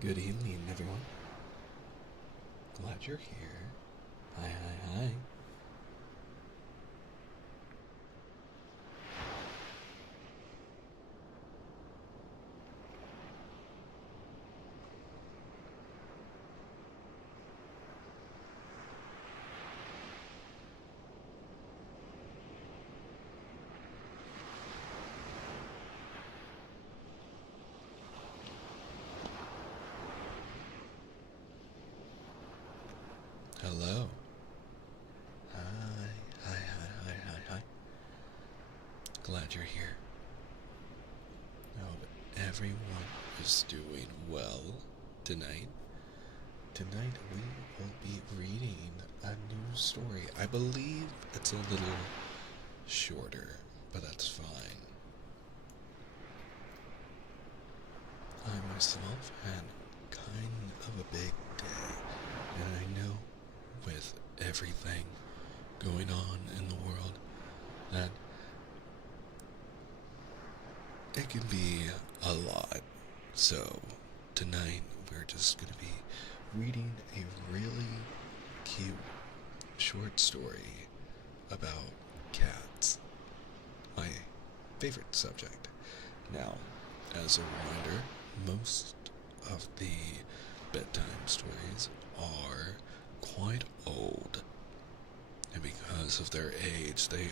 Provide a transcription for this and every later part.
Good evening, everyone. Glad you're here. Hi, hi, hi. Hello. Hi, hi, hi, hi, hi, hi. Glad you're here. I hope everyone is doing well tonight. Tonight we will be reading a new story. I believe it's a little shorter, but that's fine. I myself had kind of a big day, and I know with everything going on in the world that it can be a lot. So tonight we're just going to be reading a really cute short story about cats, my favorite subject. Now, as a reminder, most of the bedtime stories are quite old, and because of their age, they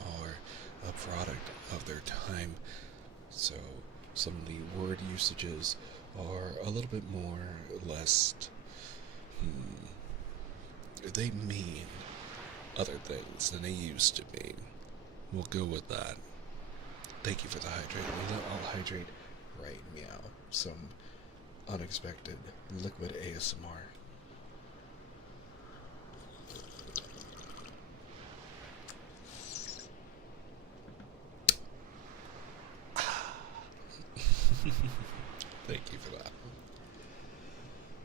are a product of their time. So some of the word usages are a little bit more less. They mean other things than they used to mean. We'll go with that. Thank you for the hydrate. I'll hydrate right meow. Some unexpected liquid ASMR. Thank you for that.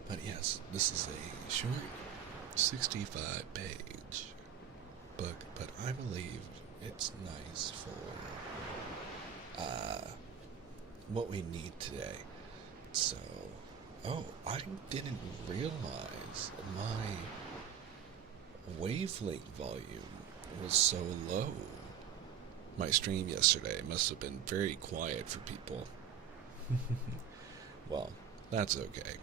But yes, this is a short 65-page book, but I believe it's nice for what we need today. So, oh, I didn't realize my wavelength volume was so low. My stream yesterday must have been very quiet for people. Well, that's okay.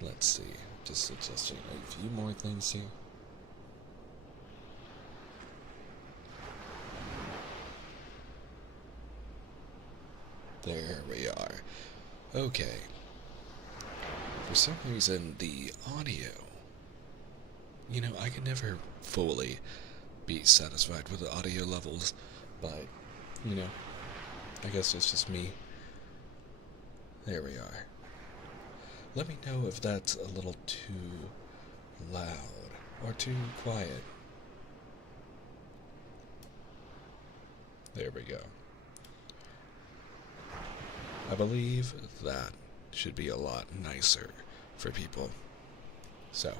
Let's see. Just adjusting a few more things here. There we are. Okay. For some reason, the audio. I can never fully be satisfied with the audio levels, but, I guess it's just me. There we are. Let me know if that's a little too loud or too quiet. There we go. I believe that should be a lot nicer for people. So,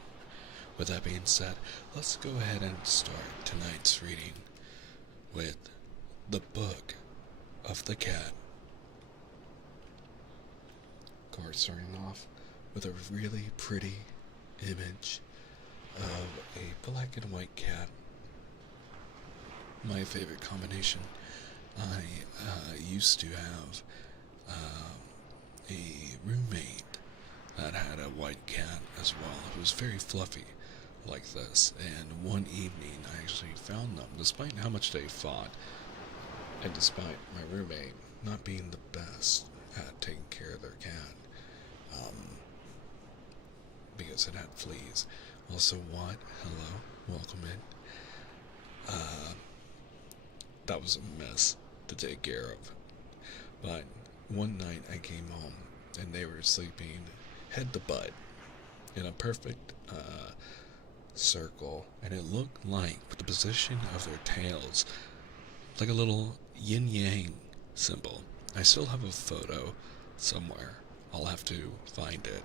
with that being said, let's go ahead and start tonight's reading with The Book of the Cat. Of course, starting off with a really pretty image of a black and white cat. My favorite combination. I used to have a roommate that had a white cat as well. It was very fluffy like this, and one evening I actually found them, despite how much they fought, and despite my roommate not being the best at taking care of their cat, because it had fleas. Also, what? Hello, welcome in. That was a mess to take care of. But one night I came home and they were sleeping head to butt in a perfect circle, and it looked like, with the position of their tails, like a little yin yang symbol. I still have a photo somewhere. I'll have to find it.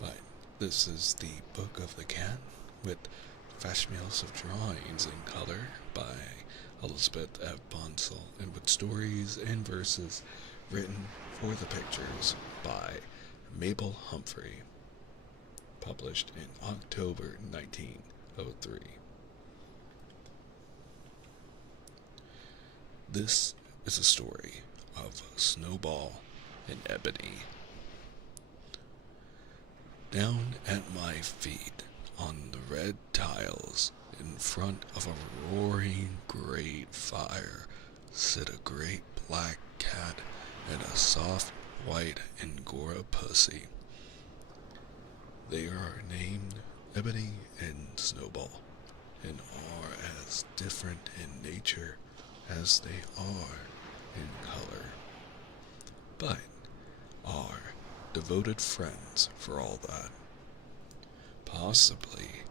But this is the Book of the Cat with facsimiles of drawings in color by Elizabeth F. Bonsall, and with stories and verses written for the pictures by Mabel Humphrey, published in October 1903. This is a story of Snowball and Ebony. Down at my feet, on the red tiles, in front of a roaring great fire, sit a great black cat and a soft white Angora pussy. They are named Ebony and Snowball, and are as different in nature as they are in color, but are devoted friends for all that. Possibly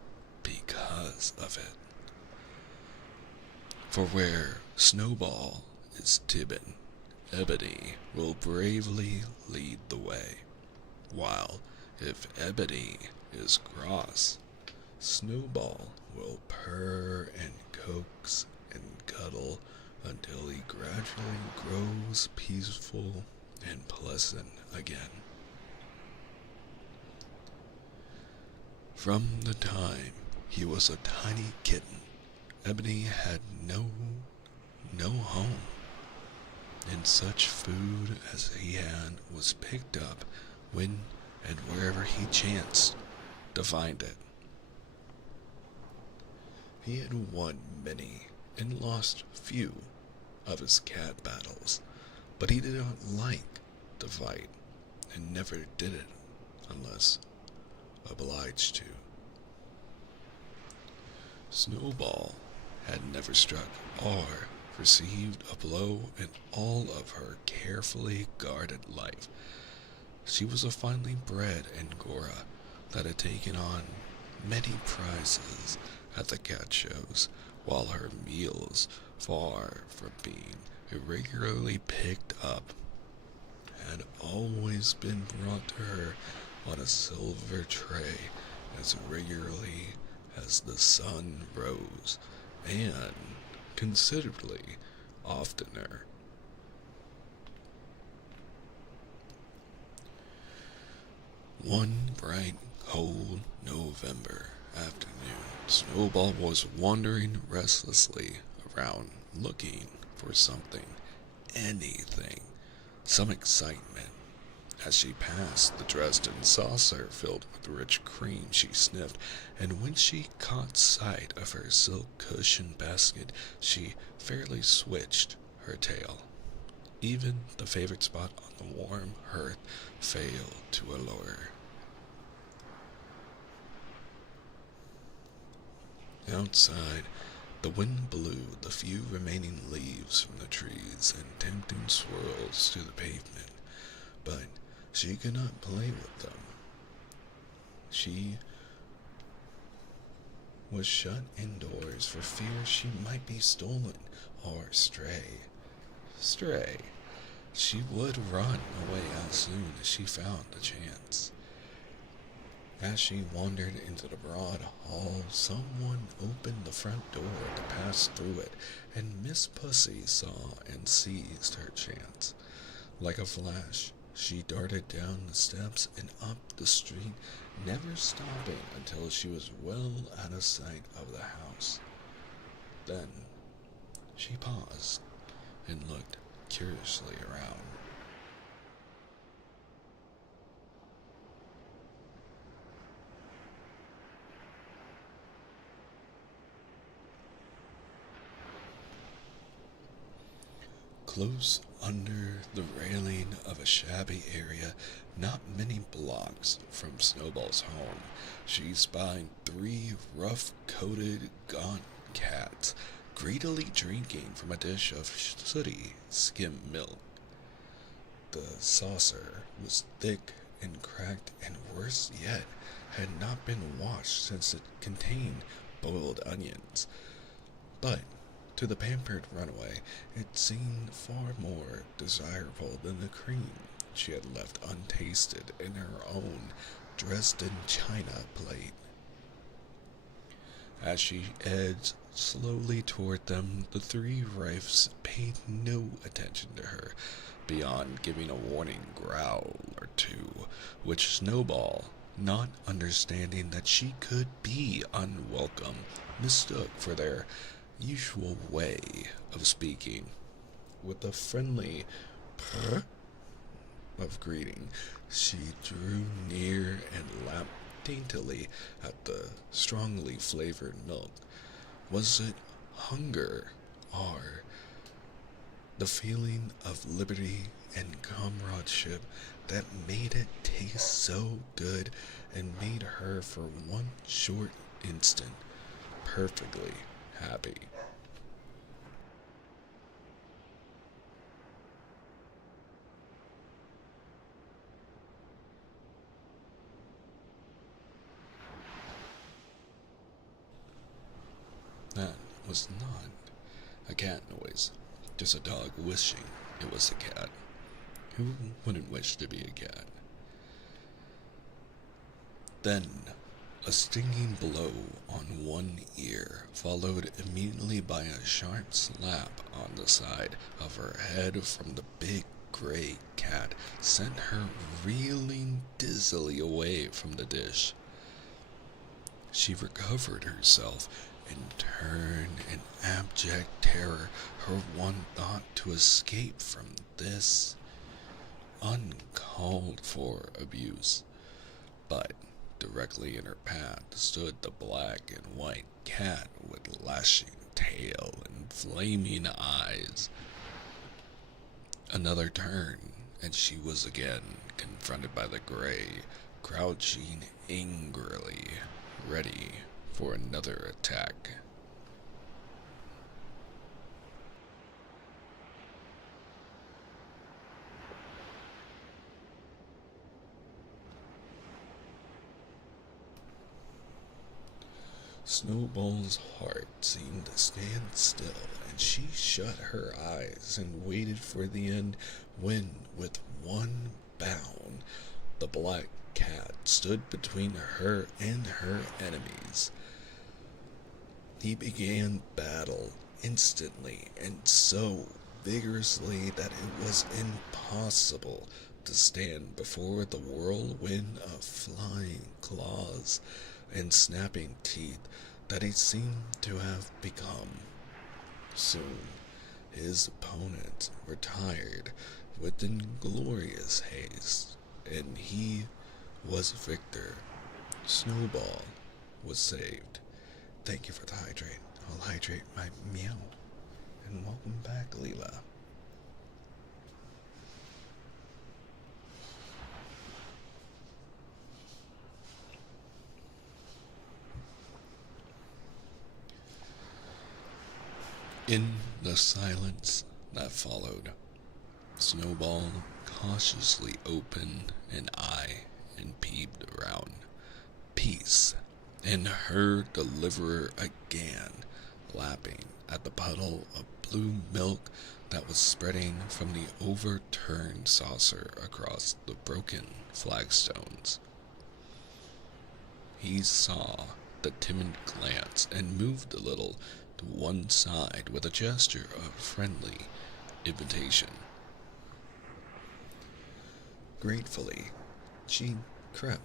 because of it. For where Snowball is Tibbin, Ebony will bravely lead the way, while if Ebony is cross, Snowball will purr and coax and cuddle until he gradually grows peaceful and pleasant again. From the time he was a tiny kitten, Ebony had no home, and such food as he had was picked up when and wherever he chanced to find it. He had won many and lost few of his cat battles, but he did not like to fight, and never did it unless obliged to. Snowball had never struck or received a blow in all of her carefully guarded life. She was a finely bred Angora that had taken on many prizes at the cat shows, while her meals, far from being irregularly picked up, had always been brought to her on a silver tray as regularly as the sun rose, and considerably oftener. One bright, cold November afternoon, Snowball was wandering restlessly around looking for something, anything, some excitement. As she passed the Dresden saucer filled with rich cream, she sniffed, and when she caught sight of her silk cushioned basket, she fairly switched her tail. Even the favorite spot on the warm hearth failed to allure her. Outside, the wind blew the few remaining leaves from the trees in tempting swirls to the pavement, but she could not play with them. She was shut indoors for fear she might be stolen or stray. She would run away as soon as she found a chance. As she wandered into the broad hall, someone opened the front door to pass through it, and Miss Pussy saw and seized her chance. Like a flash, she darted down the steps and up the street, never stopping until she was well out of sight of the house. Then she paused and looked curiously around. Close under the railing of a shabby area not many blocks from Snowball's home, she spied 3 rough-coated, gaunt cats greedily drinking from a dish of sooty skim milk. The saucer was thick and cracked, and worse yet, had not been washed since it contained boiled onions. But to the pampered runaway, it seemed far more desirable than the cream she had left untasted in her own Dresden china plate. As she edged slowly toward them. The three Rifes paid no attention to her, beyond giving a warning growl or two, which Snowball, not understanding that she could be unwelcome, mistook for their usual way of speaking. With a friendly purr of greeting, she drew near and lapped daintily at the strongly flavored milk. Was it hunger or the feeling of liberty and comradeship that made it taste so good and made her for one short instant perfectly happy? That was not a cat noise, just a dog wishing it was a cat. Who wouldn't wish to be a cat? Then, a stinging blow on one ear, followed immediately by a sharp slap on the side of her head from the big gray cat, sent her reeling dizzily away from the dish. She recovered herself and turned in abject terror, her one thought to escape from this uncalled for abuse. But directly in her path stood the black and white cat with lashing tail and flaming eyes. Another turn, and she was again confronted by the gray, crouching angrily, ready for another attack. Snowball's heart seemed to stand still, and she shut her eyes and waited for the end when, with one bound, the black cat stood between her and her enemies. He began battle instantly and so vigorously that it was impossible to stand before the whirlwind of flying claws and snapping teeth that he seemed to have become. Soon his opponent retired with inglorious haste, and he was victor. Snowball was saved. Thank you for the hydrate. I'll hydrate my meow. And welcome back, Leela. In the silence that followed, Snowball cautiously opened an eye and peeped around. Peace, and her deliverer again, lapping at the puddle of blue milk that was spreading from the overturned saucer across the broken flagstones. He saw the timid glance and moved a little to one side with a gesture of friendly invitation. Gratefully, she crept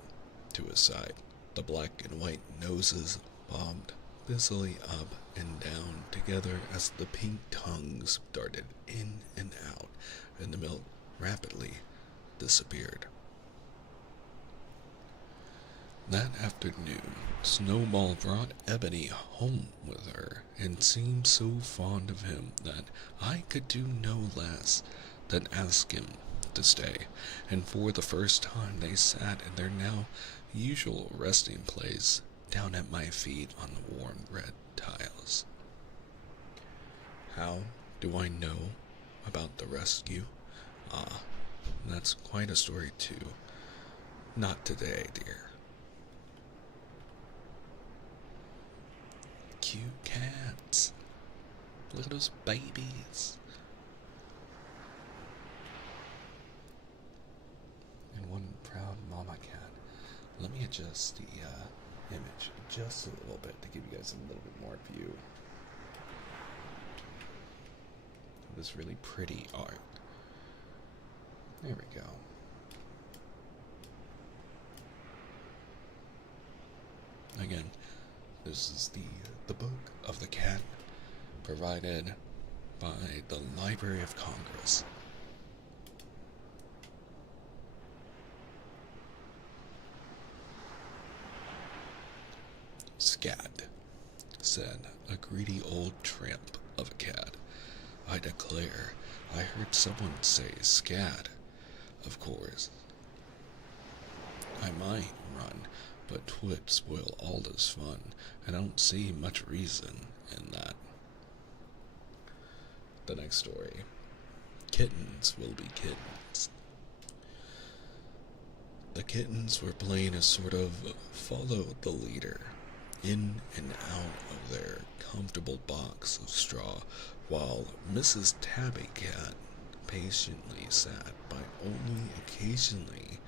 to his side. The black and white noses bobbed busily up and down together as the pink tongues darted in and out, and the milk rapidly disappeared. That afternoon, Snowball brought Ebony home with her and seemed so fond of him that I could do no less than ask him to stay, and for the first time they sat in their now usual resting place down at my feet on the warm red tiles. How do I know about the rescue? Ah, that's quite a story too. Not today, dear. Cute cats. Look at those babies. And one proud mama cat. Let me adjust the image just a little bit to give you guys a little bit more view. this really pretty art. There we go. Again, this is the book of the cat provided by the Library of Congress. Scat, said a greedy old tramp of a cat. I declare, I heard someone say scat. Of course, I might run, but 'twould spoil all this fun, and I don't see much reason in that. The next story. Kittens will be kittens. The kittens were playing a sort of follow the leader, in and out of their comfortable box of straw, while Mrs. Tabby Cat patiently sat by, only occasionally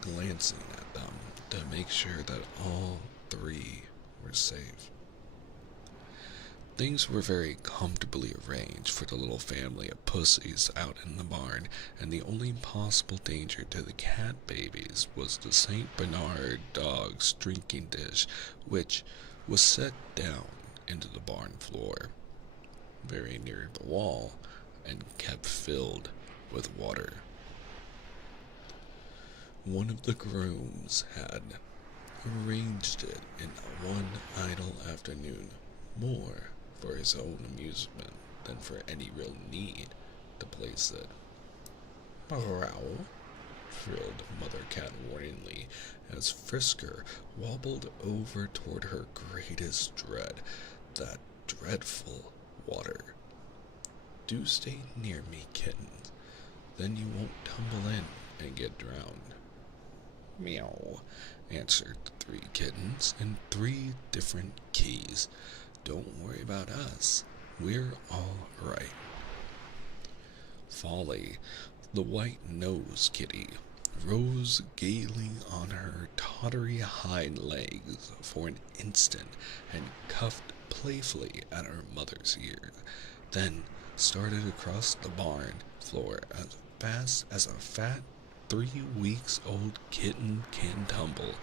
glancing at them to make sure that all three were safe. Things were very comfortably arranged for the little family of pussies out in the barn, and the only possible danger to the cat babies was the St. Bernard dog's drinking dish, which was set down into the barn floor, very near the wall, and kept filled with water. One of the grooms had arranged it in one idle afternoon, more for his own amusement than for any real need to place it. Meow, shrilled Mother Cat warningly, as Frisker wobbled over toward her greatest dread, that dreadful water. Do stay near me, kittens, then you won't tumble in and get drowned. Meow, answered the three kittens in three different keys. Don't worry about us. We're all right. Folly, the white-nosed kitty, rose gaily on her tottery hind legs for an instant and cuffed playfully at her mother's ear, then started across the barn floor as fast as a fat 3-weeks-old kitten can tumble,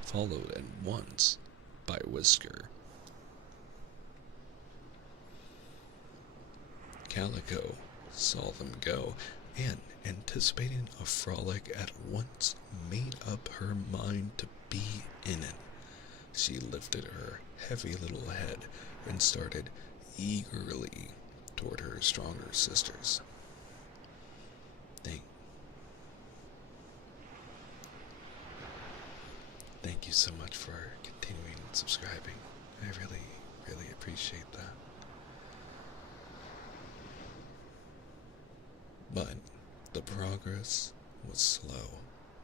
followed at once by Whisker. Calico saw them go, and, anticipating a frolic, at once made up her mind to be in it. She lifted her heavy little head and started eagerly toward her stronger sisters. Thank you so much for continuing subscribing. I really, really appreciate that. But the progress was slow,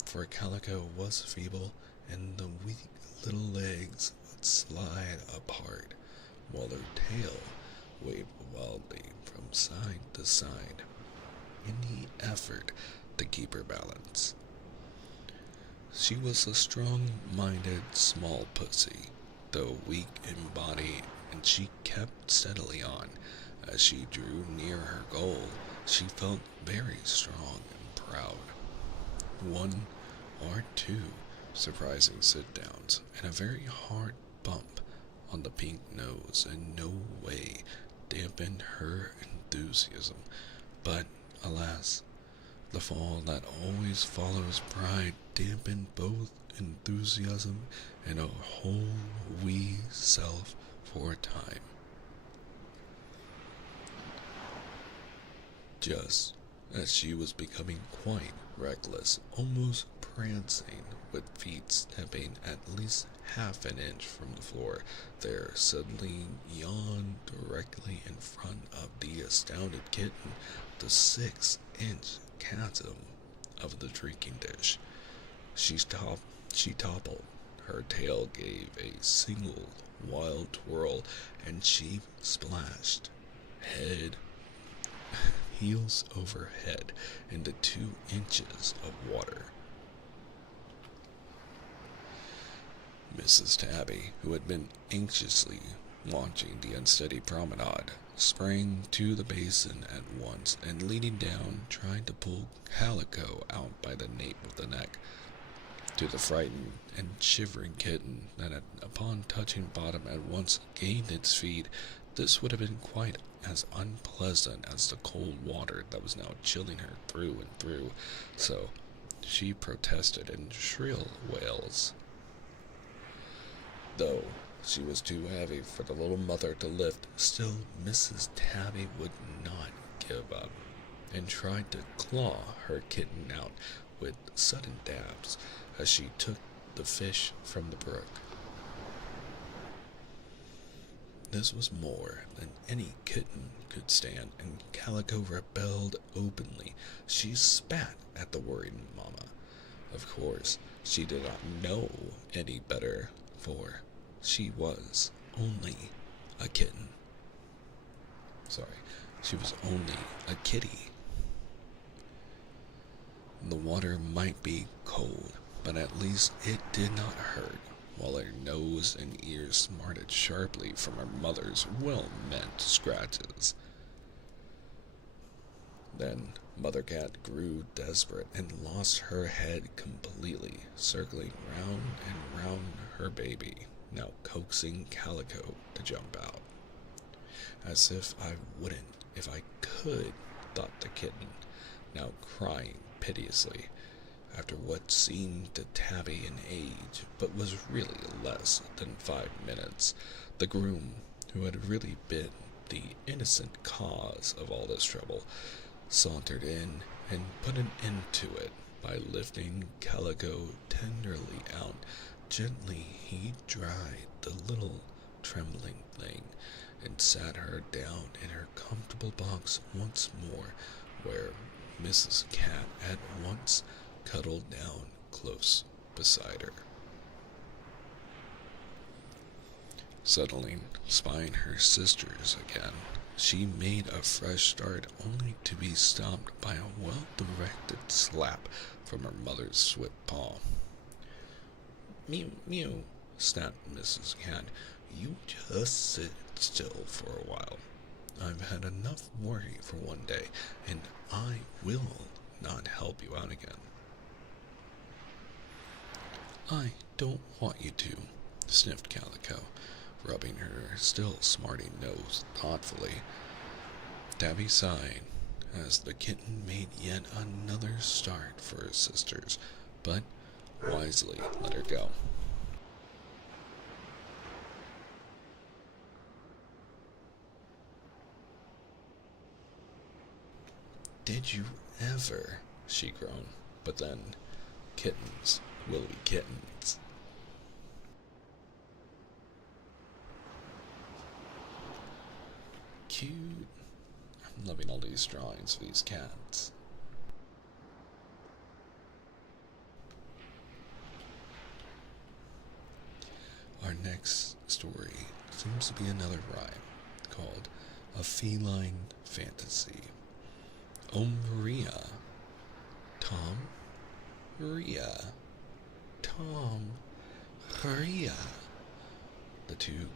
for Calico was feeble, and the weak little legs would slide apart, while her tail waved wildly from side to side in the effort to keep her balance. She was a strong-minded small pussy, though weak in body, and she kept steadily on. As she drew near her goal, she felt very strong and proud. One or two surprising sit-downs and a very hard bump on the pink nose in no way dampened her enthusiasm, but alas, the fall that always follows pride dampened both enthusiasm and her whole wee self for a time. Just as she was becoming quite reckless, almost prancing, with feet stepping at least half an inch from the floor, there suddenly yawned directly in front of the astounded kitten the 6-inch chasm of the drinking dish. She toppled. Her tail gave a single wild twirl, and she splashed, heels over head, into 2 inches of water. Mrs. Tabby, who had been anxiously watching the unsteady promenade sprang to the basin at once and leaning down, tried to pull Calico out by the nape of the neck. To the frightened and shivering kitten that had, upon touching bottom, at once gained its feet, this would have been quite as unpleasant as the cold water that was now chilling her through and through, so she protested in shrill wails. Though she was too heavy for the little mother to lift, still Mrs. Tabby would not give up, and tried to claw her kitten out with sudden dabs as she took the fish from the brook. This was more than any kitten could stand, and Calico rebelled openly. She spat at the worried mamma. Of course, she did not know any better, for she was only a kitten. She was only a kitty. The water might be cold, but at least it did not hurt, while her nose and ears smarted sharply from her mother's well-meant scratches. Then Mother Cat grew desperate and lost her head completely, circling round and round her baby, now coaxing Calico to jump out. As if I wouldn't if I could, thought the kitten, now crying piteously. After what seemed to Tabby an age, but was really less than 5 minutes, the groom, who had really been the innocent cause of all this trouble, sauntered in and put an end to it by lifting Calico tenderly out. Gently he dried the little trembling thing and sat her down in her comfortable box once more, where Mrs. Cat at once cuddled down close beside her. Suddenly, spying her sisters again, she made a fresh start, only to be stopped by a well-directed slap from her mother's swift paw. "Mew, mew," snapped Mrs. Cat. "You just sit still for a while. I've had enough worry for one day, and I will not help you out again." "I don't want you to," sniffed Calico, rubbing her still smarting nose thoughtfully. Tabby sighed as the kitten made yet another start for her sisters, but wisely let her go. "Did you ever?" she groaned. But then, kittens will be kittens. Cute. I'm loving all these drawings of these cats. Our next story seems to be another rhyme called A Feline Fantasy. Oh Maria, Tom, Maria, Tom, Maria. The two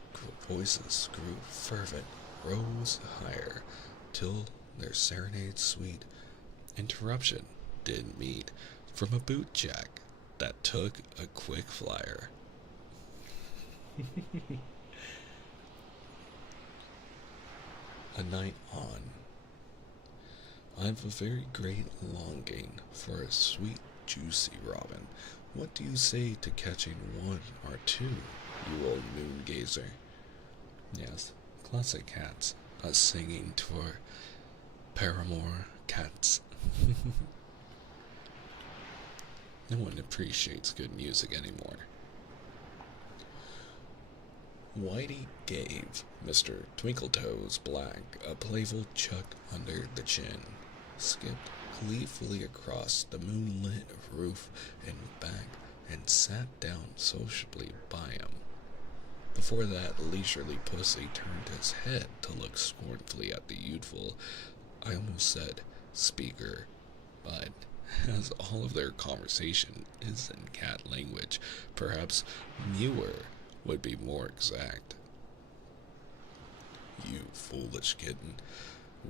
voices grew fervent, rose higher, till their serenade sweet interruption did meet from a boot jack that took a quick flyer. A night on. I've a very great longing for a sweet, juicy robin. What do you say to catching one or two, you old moon gazer? Yes, classic cats, us singing to our paramour cats. No one appreciates good music anymore. Whitey gave Mr. Twinkletoes Black a playful chuck under the chin, skipped gleefully across the moonlit roof and back, and sat down sociably by him. Before that, leisurely pussy turned his head to look scornfully at the youthful, I almost said, speaker, but as all of their conversation is in cat language, perhaps mewer would be more exact. You foolish kitten.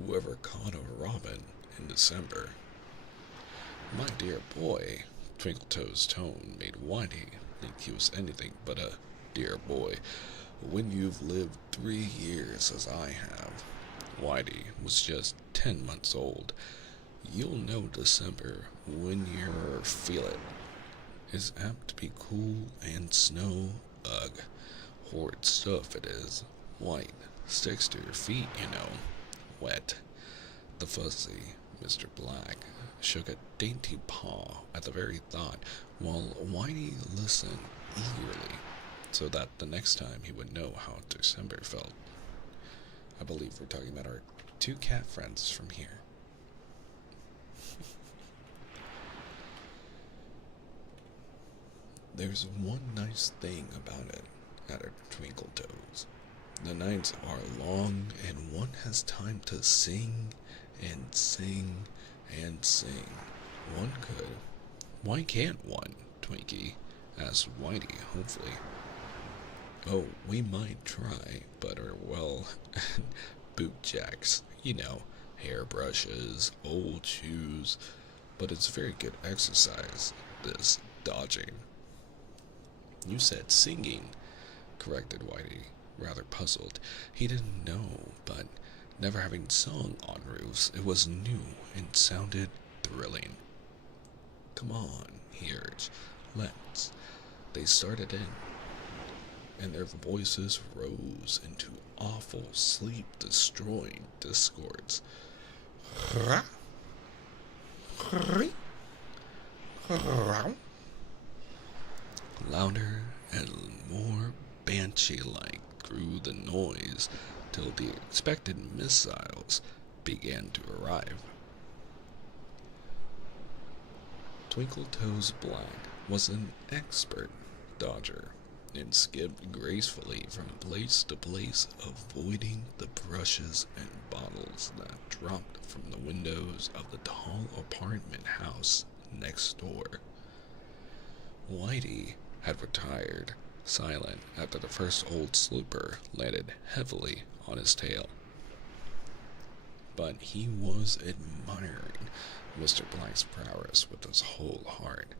Whoever caught a robin in December? My dear boy, Twinkletoes' tone made Whitey think he was anything but a dear boy. When you've lived 3 years as I have, Whitey was just 10 months old. You'll know December when you feel it. It's apt to be cool and snow. Ugh, horrid stuff it is. White, sticks to your feet, you know. Wet. The fussy Mr. Black shook a dainty paw at the very thought, while Whitey listened eagerly, so that the next time he would know how December felt. I believe we're talking about our two cat friends from here. There's one nice thing about it, added Twinkletoes. The nights are long, and one has time to sing and sing and sing. One could. Why can't one, Twinkie? Asked Whitey hopefully. Oh, we might try, but well, boot jacks, you know, hairbrushes, old shoes, but it's very good exercise, this dodging. You said singing, corrected Whitey, rather puzzled. He didn't know, but never having sung on roofs, it was new and sounded thrilling. Come on, he urged. Let's. They started in, and their voices rose into awful, sleep-destroying discords. Louder and more banshee-like grew the noise till the expected missiles began to arrive. Twinkletoes Black was an expert dodger and skipped gracefully from place to place, avoiding the brushes and bottles that dropped from the windows of the tall apartment house next door. Whitey had retired, silent after the first old slooper landed heavily on his tail. But he was admiring Mr. Black's prowess with his whole heart.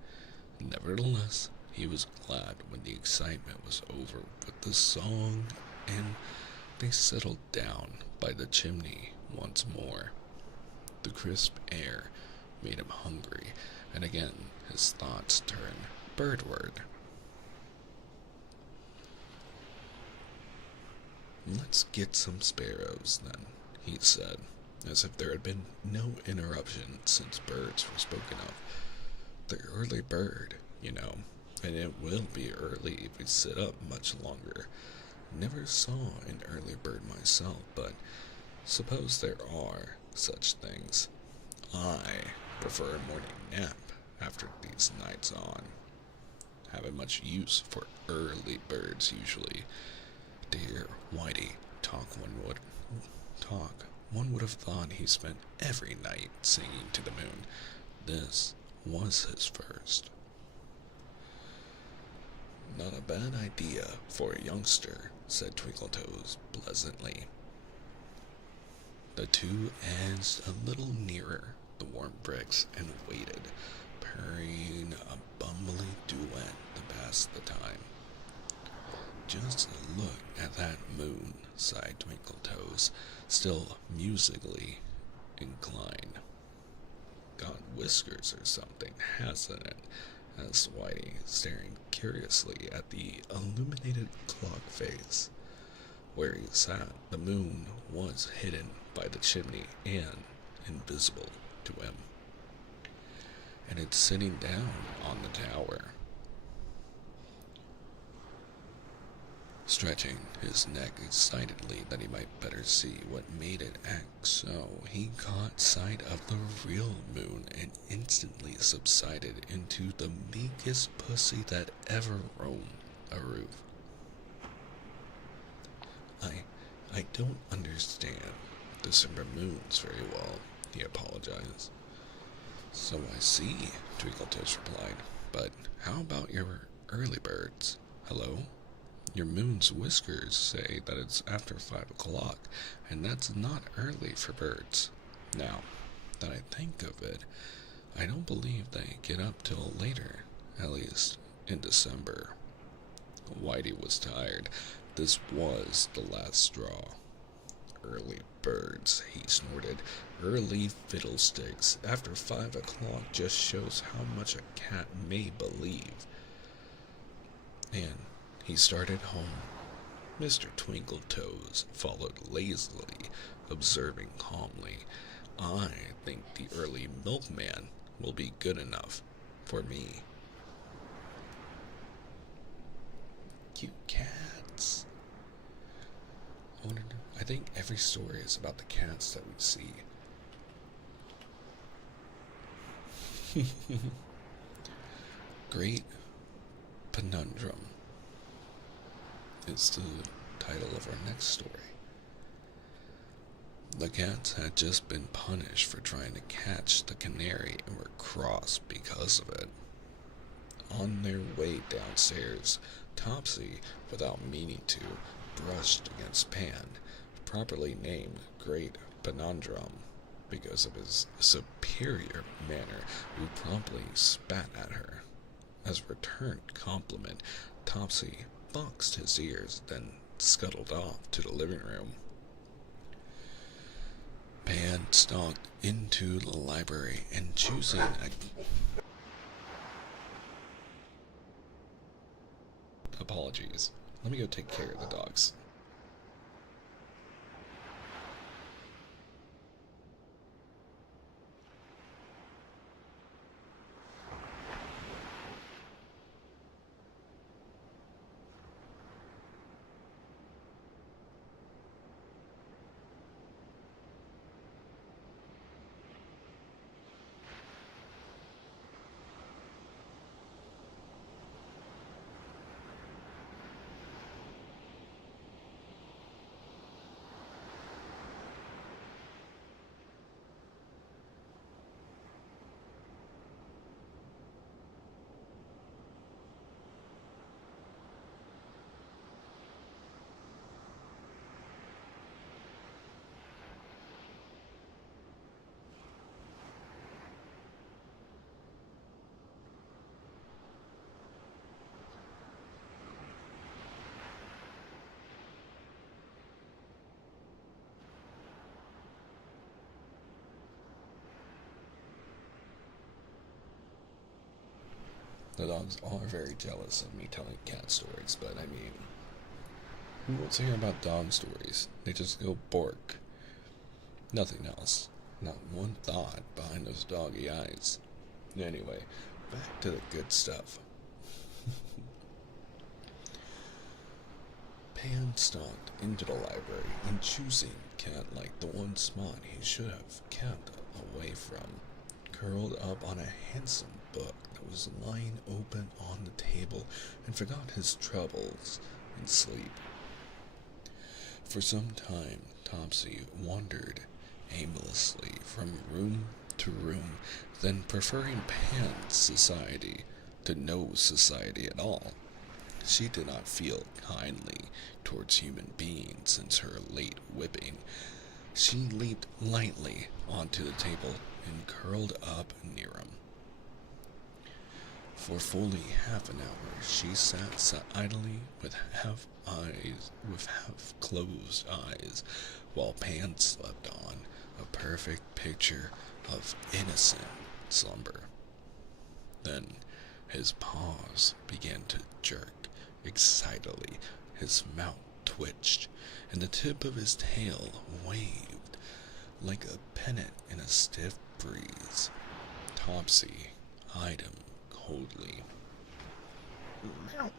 Nevertheless, he was glad when the excitement was over with the song and they settled down by the chimney once more. The crisp air made him hungry, and again his thoughts turned birdward. Let's get some sparrows, then, he said, as if there had been no interruption since birds were spoken of. The early bird, you know, and it will be early if we sit up much longer. Never saw an early bird myself, but suppose there are such things. I prefer a morning nap after these nights on. Haven't much use for early birds usually. Dear Whitey, one would have thought he spent every night singing to the moon. This was his first. Not a bad idea for a youngster, said Twinkletoes pleasantly. The two edged a little nearer the warm bricks and waited, purring a bumbly duet to pass the time. Just look at that moon, sighed Twinkletoes, still musically inclined. Got whiskers or something, hasn't it? Asked Whitey, staring curiously at the illuminated clock face. Where he sat, the moon was hidden by the chimney and invisible to him. And it's sitting down on the tower. Stretching his neck excitedly that he might better see what made it act so, he caught sight of the real moon and instantly subsided into the meekest pussy that ever roamed a roof. I don't understand December moons very well, he apologized. So I see, Twinkletoes replied, but how about your early birds? Hello? Your moon's whiskers say that it's after 5 o'clock, and that's not early for birds. Now, that I think of it, I don't believe they get up till later, at least in December. Whitey was tired. This was the last straw. Early birds, he snorted. Early fiddlesticks. After 5 o'clock just shows how much a cat may believe. And he started home. Mr. Twinkletoes followed lazily, observing calmly. I think the early milkman will be good enough for me. Cute cats. I think every story is about the cats that we see. Great Conundrum is the title of our next story. The cats had just been punished for trying to catch the canary and were cross because of it. On their way downstairs, Topsy, without meaning to, brushed against Pan, properly named Great Conundrum, because of his superior manner, who promptly spat at her. As a returned compliment, Topsy boxed his ears, then scuttled off to the living room. Pan stalked into the library and choosing a... Apologies. Let me go take care of the dogs. The dogs are very jealous of me telling cat stories, but I mean, who wants to hear about dog stories? They just go bark. Nothing else. Not one thought behind those doggy eyes. Anyway, back to the good stuff. Pan stalked into the library and choosing cat like the one spot he should have kept away from, curled up on a handsome book that was lying open on the table and forgot his troubles in sleep. For some time, Topsy wandered aimlessly from room to room, then preferring Pan's society to no society at all. She did not feel kindly towards human beings since her late whipping. She leaped lightly onto the table and curled up near him. For fully half an hour she sat idly with half closed eyes, while Pan slept on, a perfect picture of innocent slumber. Then his paws began to jerk excitedly, his mouth twitched, and the tip of his tail waved like a pennant in a stiff breeze. Topsy eyed him coldly. "Meow,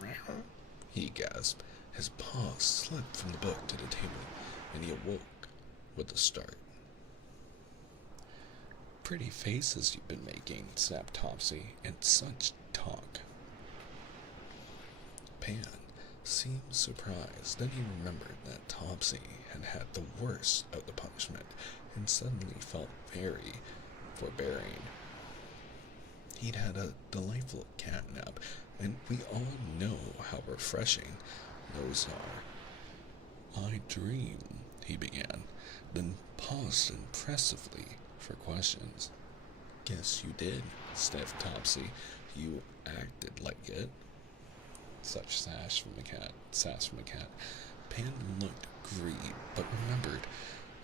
meow," he gasped. His paws slipped from the book to the table, and he awoke with a start. "Pretty faces you've been making," snapped Topsy, "and such talk." Pan seemed surprised. Then he remembered that Topsy had had the worst of the punishment, and suddenly felt very forbearing. He'd had a delightful cat nap, and we all know how refreshing those are. I dream, he began, then paused impressively for questions. Guess you did, sniffed Topsy. You acted like it. Such sass from the cat. Pan looked grieved, but remembered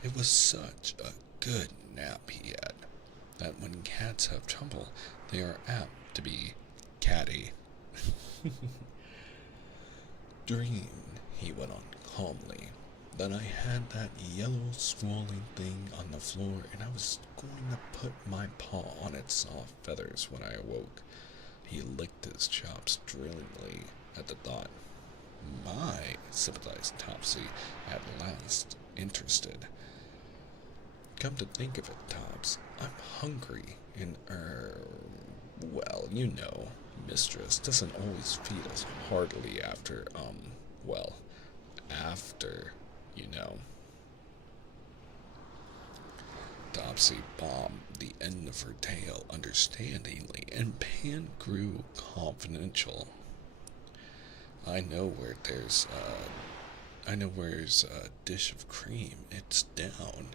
it was such a good nap he had, that when cats have trouble, they are apt to be catty. Dream, he went on calmly, that I had that yellow scrawling thing on the floor and I was going to put my paw on its soft feathers when I awoke. He licked his chops drillingly at the thought. My, sympathized Topsy, at last interested. Come to think of it, Tops, I'm hungry, and, well, you know, Mistress doesn't always feed us heartily after, well, after, you know. Topsy bobbed the end of her tail understandingly, and Pan grew confidential. I know where's a dish of cream. It's down.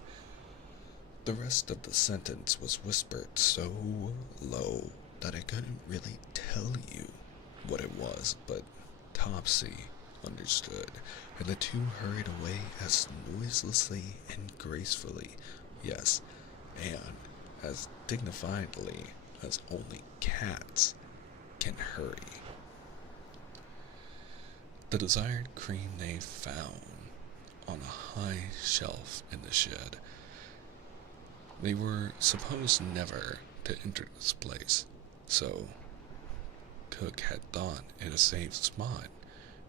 The rest of the sentence was whispered so low that I couldn't really tell you what it was, but Topsy understood, and the two hurried away as noiselessly and gracefully, yes, and as dignifiedly as only cats can hurry. The desired cream they found on a high shelf in the shed. They were supposed never to enter this place, so Cook had thought it a safe spot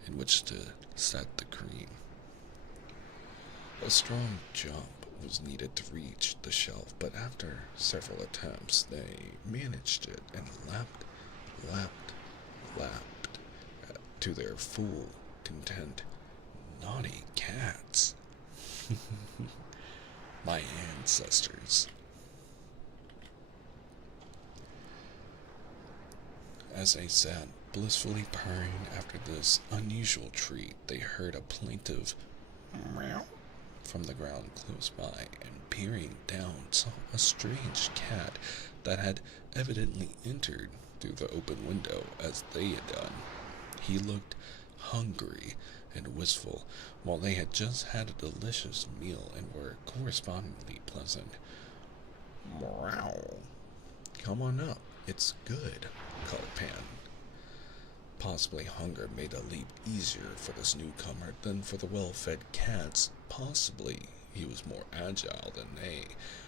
in which to set the cream. A strong jump was needed to reach the shelf, but after several attempts, they managed it and lapped, to their full content. Naughty cats. My ancestors. As they sat blissfully purring after this unusual treat, they heard a plaintive meow from the ground close by, and peering down saw a strange cat that had evidently entered through the open window as they had done. He looked hungry and wistful, while they had just had a delicious meal and were correspondingly pleasant. Meow. Come on up, it's good, called Pan. Possibly hunger made a leap easier for this newcomer than for the well-fed cats. Possibly he was more agile than they,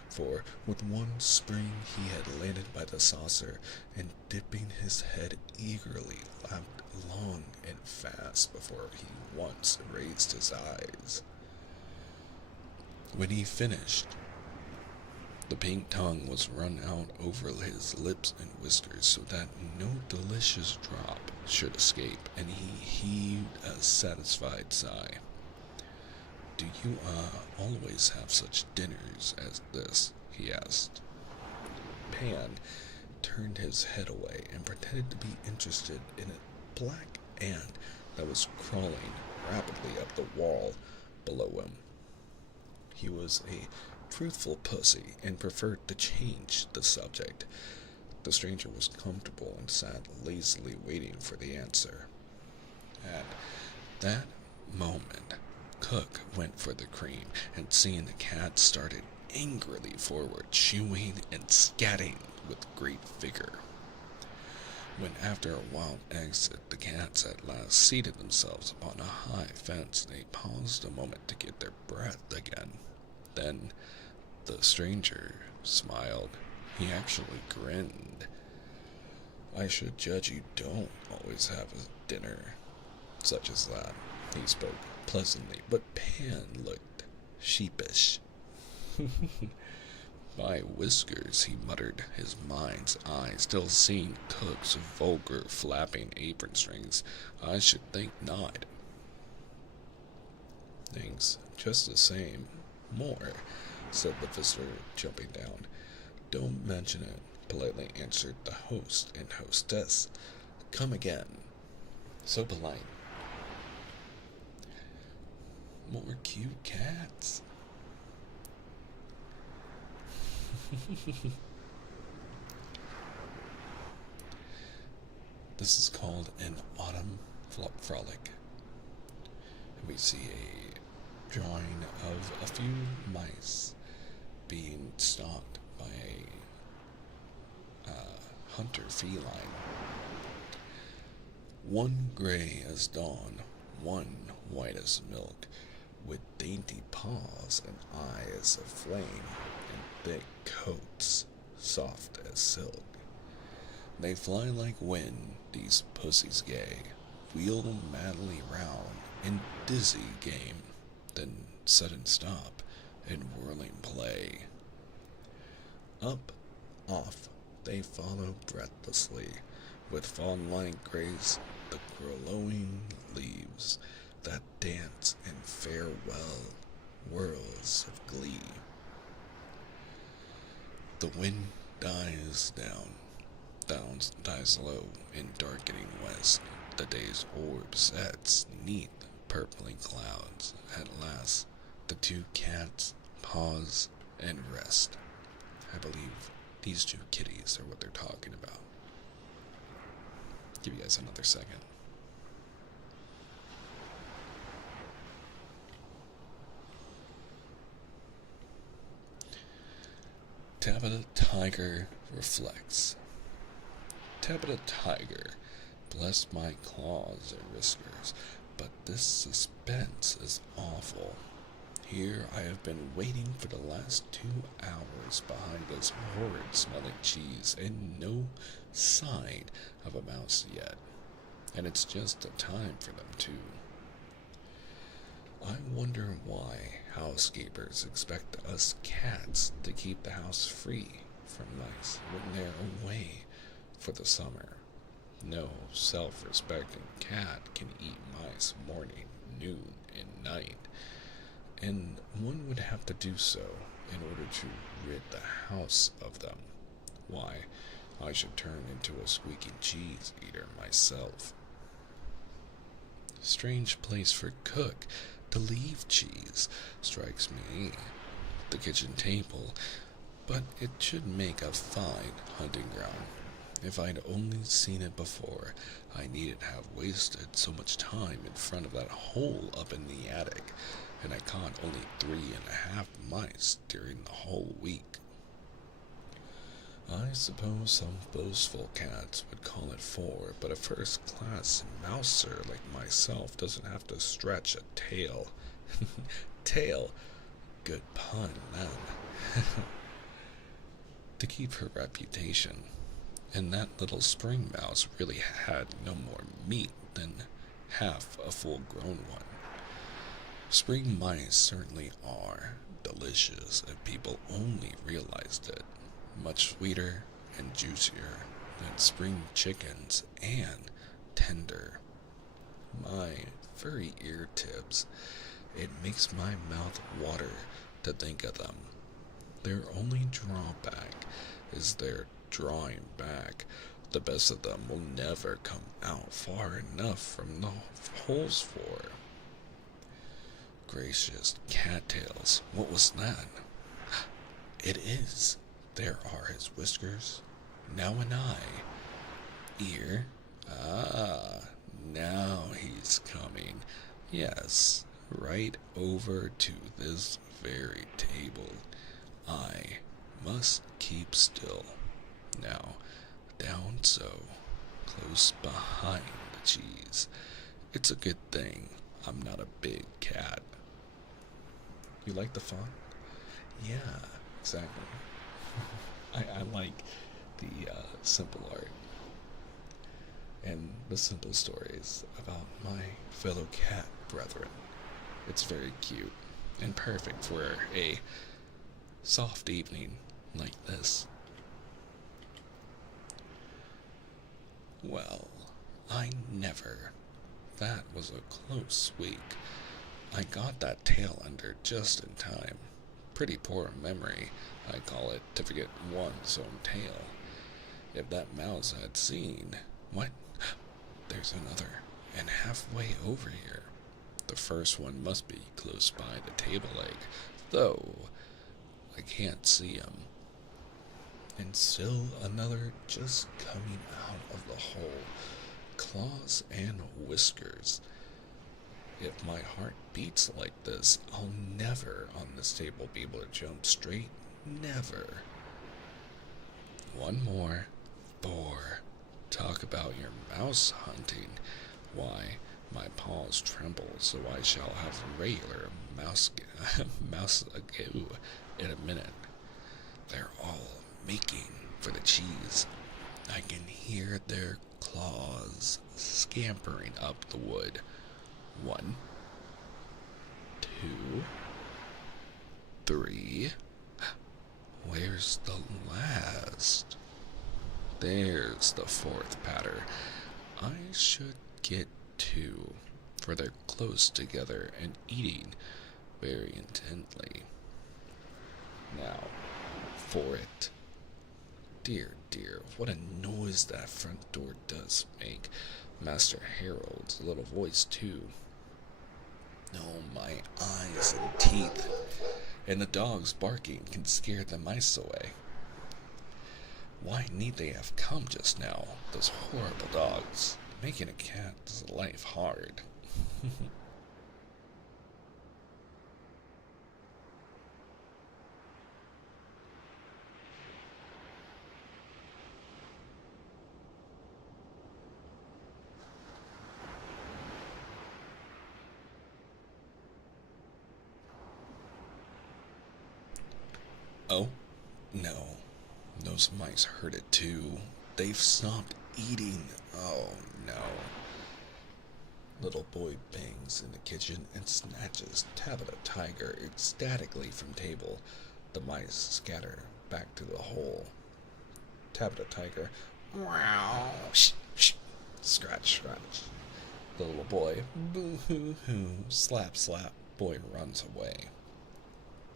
for with one spring he had landed by the saucer, and dipping his head eagerly lapped long and fast before he once raised his eyes. When he finished, the pink tongue was run out over his lips and whiskers so that no delicious drop should escape, and he heaved a satisfied sigh. Do you, always have such dinners as this? He asked. Pan turned his head away and pretended to be interested in a black ant that was crawling rapidly up the wall below him. He was a truthful pussy and preferred to change the subject. The stranger was comfortable and sat lazily waiting for the answer. At that moment, Cook went for the cream, and seeing the cat started angrily forward, chewing and scatting with great vigor. When after a wild exit the cats at last seated themselves upon a high fence, they paused a moment to get their breath again. Then the stranger smiled. He actually grinned. I should judge you don't always have a dinner such as that. He spoke pleasantly, but Pan looked sheepish. By whiskers, he muttered, his mind's eye still seeing Cook's vulgar flapping apron strings. I should think not. Thanks, just the same. More, said the visitor, jumping down. Don't mention it. politely answered the host and hostess. Come again. So polite. More cute cats. This is called an autumn frolic. We see a drawing of a few mice being stalked by a hunter feline. One gray as dawn, one white as milk, with dainty paws and eyes of flame, and thick coats, soft as silk. They fly like wind, these pussies gay, wheel madly round in dizzy game, then sudden stop in whirling play. Up, off, they follow breathlessly, with fawn-like grace, the glowing leaves that dance in farewell whirls of glee. The wind dies dies low in darkening west. The day's orb sets neath purpling clouds. At last, the two cats pause and rest. I believe these two kitties are what they're talking about. Give you guys another second. Tabitha Tiger reflects. Tabitha Tiger, bless my claws and whiskers, but this suspense is awful. Here I have been waiting for the last 2 hours behind this horrid smelling cheese, and no sign of a mouse yet. And it's just the time for them too. I wonder why housekeepers expect us cats to keep the house free from mice when they're away for the summer. No self-respecting cat can eat mice morning, noon, and night, and one would have to do so in order to rid the house of them. Why, I should turn into a squeaking cheese eater myself. Strange place for cook to leave cheese, strikes me. The kitchen table, but it should make a fine hunting ground. If I'd only seen it before, I needn't have wasted so much time in front of that hole up in the attic, and I caught only 3.5 mice during the whole week. I suppose some boastful cats would call it 4, but a first-class mouser like myself doesn't have to stretch a tail. Tail. Good pun, then. To keep her reputation. And that little spring mouse really had no more meat than half a full-grown one. Spring mice certainly are delicious if people only realized it. Much sweeter and juicier than spring chickens, and tender. My furry ear tips, it makes my mouth water to think of them. Their only drawback is their drawing back. The best of them will never come out far enough from the holes for. Gracious cattails, what was that? It is. There are his whiskers. Now an eye. Ear. Ah, now he's coming. Yes, right over to this very table. I must keep still. Now, down so, close behind the cheese. It's a good thing I'm not a big cat. You like the font? Yeah, exactly. I like the simple art and the simple stories about my fellow cat brethren. It's very cute and perfect for a soft evening like this. Well, I never. That was a close week. I got that tail under just in time. Pretty poor memory, I call it, to forget one's own tail. If that mouse had seen. What? There's another, and halfway over here. The first one must be close by the table leg, though I can't see him. And still another just coming out of the hole, claws and whiskers. If my heart beats like this, I'll never on this table be able to jump straight. Never. One more. 4. Talk about your mouse hunting. Why, my paws tremble, so I shall have regular mouse ago in a minute. They're all making for the cheese. I can hear their claws scampering up the wood. 1, 2, 3. Where's the last? There's the 4th patter. I should get 2, for they're close together and eating very intently. Now, for it. Dear, dear, what a noise that front door does make. Master Harold's little voice, too. Oh, my eyes and teeth. And the dogs barking can scare the mice away. Why need they have come just now, those horrible dogs, making a cat's life hard? Oh, no. Those mice heard it too. They've stopped eating. Oh, no. Little boy bangs in the kitchen and snatches Tabitha Tiger ecstatically from table. The mice scatter back to the hole. Tabitha Tiger, meow, shh, shh, scratch, scratch. The little boy, boo hoo hoo, slap, slap. Boy runs away.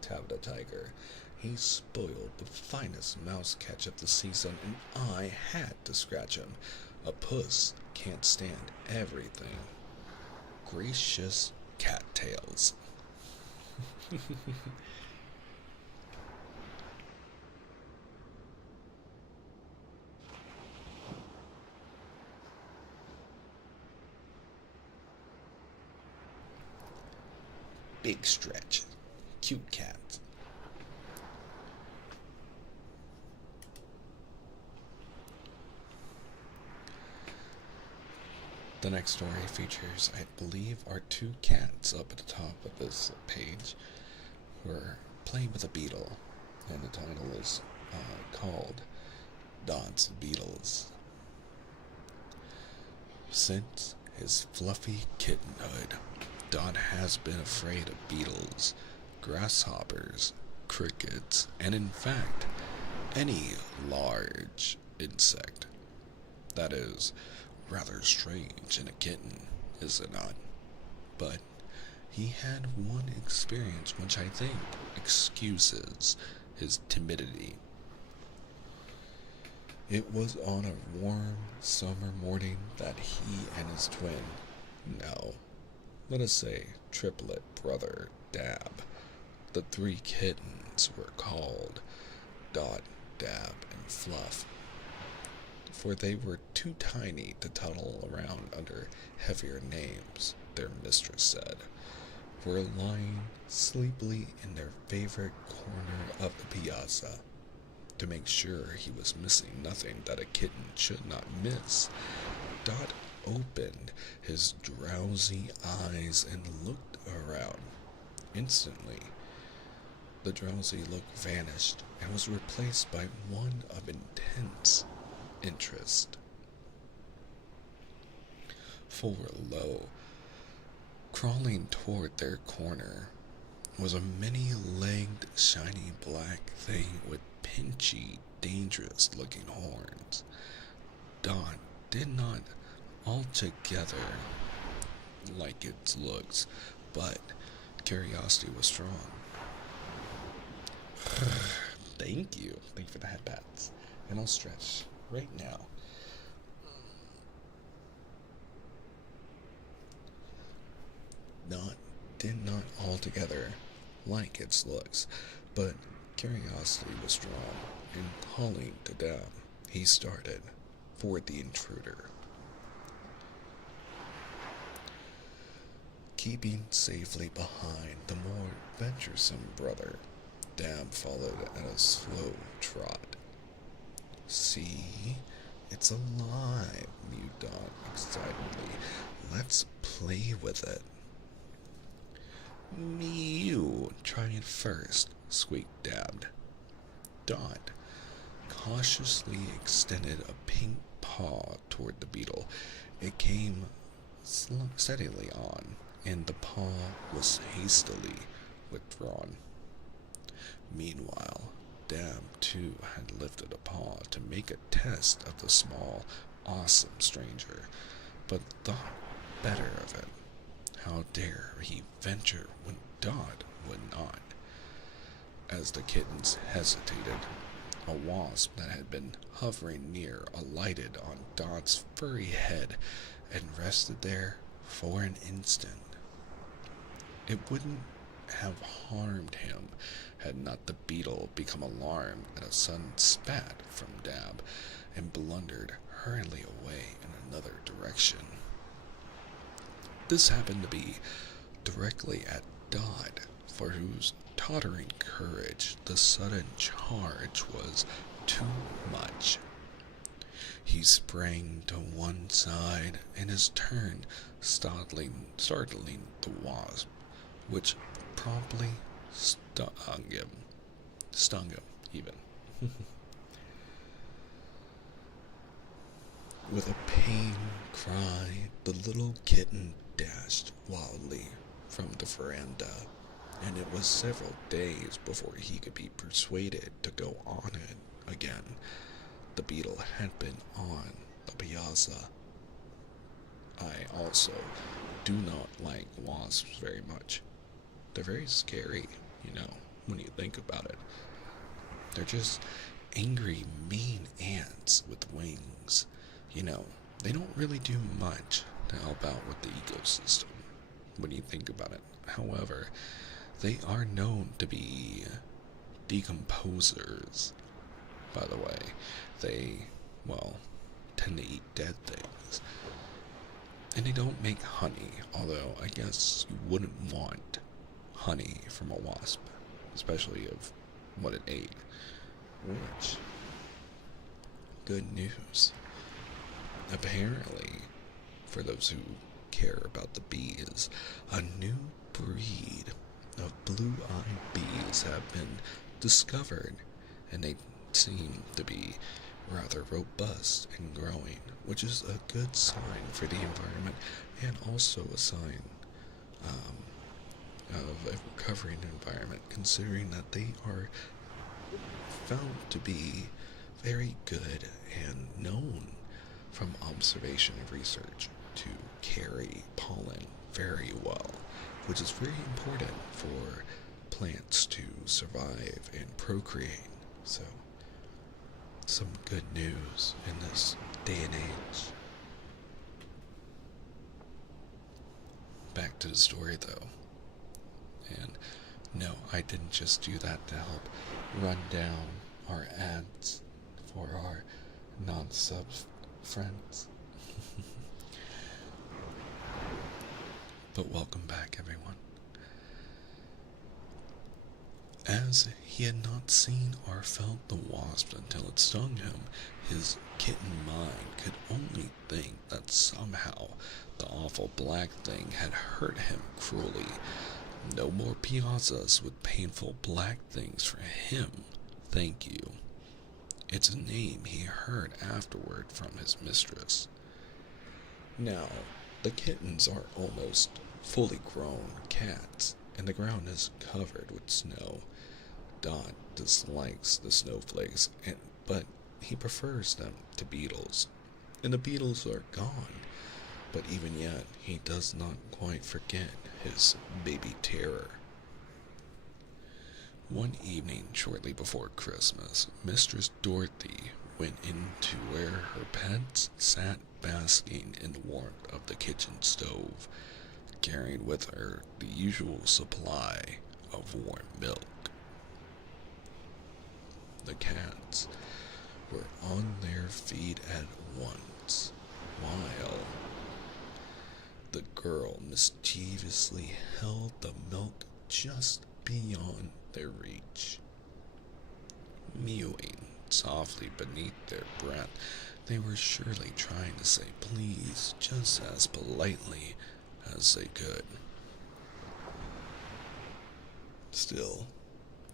Tabitha Tiger, he spoiled the finest mouse catch of the season, and I had to scratch him. A puss can't stand everything. Gracious cattails. Big stretch. Cute cat. The next story features, I believe, our 2 cats up at the top of this page who are playing with a beetle, and the title is called Dot's Beetles. Since his fluffy kittenhood, Dot has been afraid of beetles, grasshoppers, crickets, and in fact, any large insect. That is rather strange in a kitten, is it not? But he had one experience which I think excuses his timidity. It was on a warm summer morning that he and his twin, no, let us say triplet brother Dab, the 3 kittens were called Dot, Dab, and Fluff, for they were too tiny to tunnel around under heavier names, their mistress said, were lying sleepily in their favorite corner of the piazza. To make sure he was missing nothing that a kitten should not miss, Dot opened his drowsy eyes and looked around. Instantly, the drowsy look vanished and was replaced by one of intense interest. For lo, crawling toward their corner was a many-legged, shiny black thing with pinchy, dangerous-looking horns. Dot did not altogether like its looks, but curiosity was strong. Thank you. Thank you for the head pats. And I'll stretch. right now. Not did not altogether like its looks, but curiosity was drawn, and calling to Dab, he started for the intruder. Keeping safely behind the more venturesome brother, Dab followed at a slow trot. See? It's alive, mewed Dot excitedly. Let's play with it. Mew, try it first, squeaked Dab. Dot cautiously extended a pink paw toward the beetle. It came steadily on, and the paw was hastily withdrawn. Meanwhile, Dab too had lifted a paw to make a test of the small, awesome stranger, but thought better of it. How dare he venture when Dot would not? As the kittens hesitated, a wasp that had been hovering near alighted on Dot's furry head and rested there for an instant. It wouldn't have harmed him had not the beetle become alarmed at a sudden spat from Dab and blundered hurriedly away in another direction. This happened to be directly at Dot, for whose tottering courage the sudden charge was too much. He sprang to one side in his turn, startling the wasp, which promptly stung him. Stung him, even. With a pain cry, the little kitten dashed wildly from the veranda, and it was several days before he could be persuaded to go on it again. The beetle had been on the piazza. I also do not like wasps very much. They're very scary, when you think about it. They're just angry, mean ants with wings. They don't really do much to help out with the ecosystem when you think about it. However, they are known to be decomposers. By the way, they, tend to eat dead things. And they don't make honey, although I guess you wouldn't want honey from a wasp, especially of what it ate. Which, good news. Apparently, for those who care about the bees, a new breed of blue-eyed bees have been discovered, and they seem to be rather robust and growing, which is a good sign for the environment and also a sign of a recovering environment, considering that they are found to be very good and known from observation and research to carry pollen very well, which is very important for plants to survive and procreate. So, some good news in this day and age. Back to the story though. And no, I didn't just do that to help run down our ads for our non-sub friends. But welcome back, everyone. As he had not seen or felt the wasp until it stung him, his kitten mind could only think that somehow the awful black thing had hurt him cruelly. No more piazzas with painful black things for him, thank you. It's a name he heard afterward from his mistress. Now, the kittens are almost fully grown cats, and the ground is covered with snow. Dot dislikes the snowflakes, but he prefers them to beetles. And the beetles are gone, but even yet he does not quite forget his baby terror. One evening shortly before Christmas, Mistress Dorothy went into where her pets sat basking in the warmth of the kitchen stove, carrying with her the usual supply of warm milk. The cats were on their feet at once, while the girl mischievously held the milk just beyond their reach. Mewing softly beneath their breath, they were surely trying to say please just as politely as they could. Still,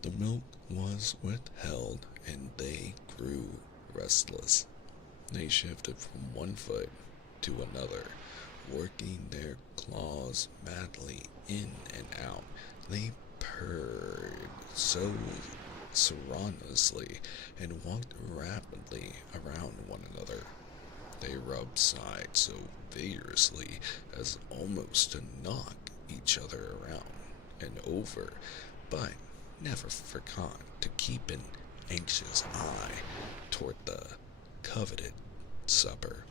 the milk was withheld and they grew restless. They shifted from one foot to another, working their claws madly in and out. They purred so sonorously and walked rapidly around one another. They rubbed sides so vigorously as almost to knock each other around and over, but never forgot to keep an anxious eye toward the coveted supper.